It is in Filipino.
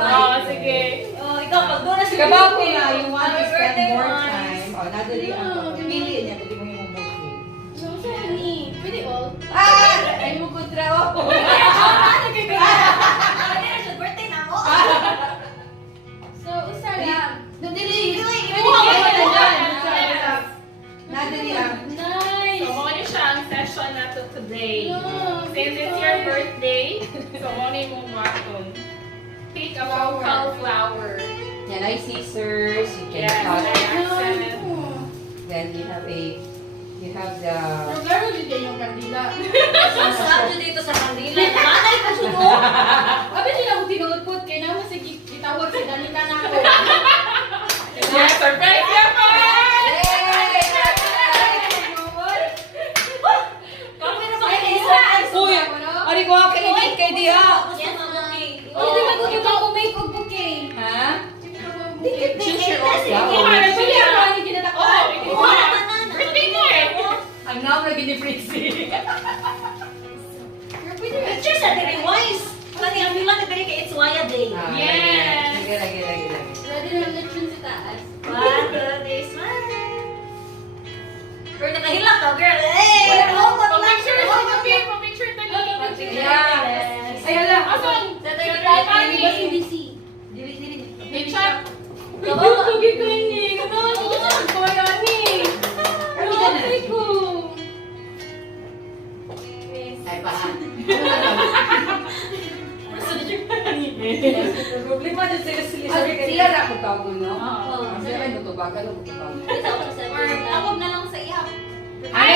Oh, sige. Oh, ikaw, pag doon na si Kabaw ko Britney, na, you want to happy spend birthday, more Mars. time. O, nadali ang pagpili niya, pwede mo yung booking. So, sorry. Pwede all. Ay mo ko traw. Hindi na siya, birthday na ako. So, usa lang. Nadali. Kuha ka na dyan. Nadali ang. Nice. So, mo ni siya ang session nato today. Yeah, Since it's your birthday, so mo ni mong waton. Pick a focal flower. Yan ay scissors. You can Yes, cut. accent. Then you have the. Pero garo din yung kandila. Sabi dito sa kandila. Manay ka siya mo. Abi sila ko tinuod kay namo sa gitawag si Danita na ako. Yes, surprise niya pa! Kami na ba isa? Uy! Ari ko ako kinigit kay Dia. Yes, okay. Oh, di ba ko ito ko make og bouquet? Ha? Choose your own Yeah. flower. Pwede ako ang ginatak. Oh, Birthday mo eh. Ang now na gini-freezy. Pero pwede ba? Cheers na diri wise. Kani ang bilang na diri kay It's Waya Day. Yes. Lagi. Ready na ang lechon sa taas. 1, 2, 3, smile. Pero nakahilak ka, girl. Hey! Pag-picture sa gabi, pag-picture na lang. Yeah. Ay, ala. Asan? Sa tayo Ay, di ba si DC? May chat. Tugi ko ini. Ano ko sa kuya ni? Ano ko? Ay, paan. Problema din sila sila. Sila na ako tawag mo, no? Oo. Sila ay mutubagan o mutubagan. Or tawag na lang sa ihap. Ay,